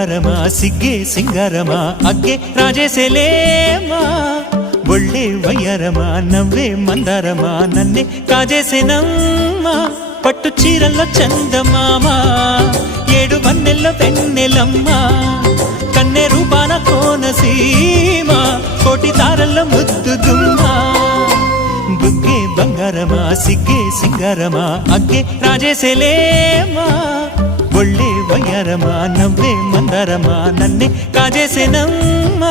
బంగారమా సిగ్గే సింగారమా అగ్గే రాజేసేలేమా ఒళ్ళే వయ్యారమా నవ్వే మందారమా నన్నే కాజేసేనమ్మా పట్టు చీరల్లో చందమామా ఏడు వన్నెల్లో పెన్నెలమ్మా కన్నె రూపాన కోనసీమ కోటి తారల్లో ముద్దుదుమ్మా బుగ్గే బంగారమా సిగ్గే సింగారమా అగ్గే రాజేసేలేమా ఒళ్ళే వయ్యారమా నవ్వే మందారమా నన్నే కాజేసేనమ్మా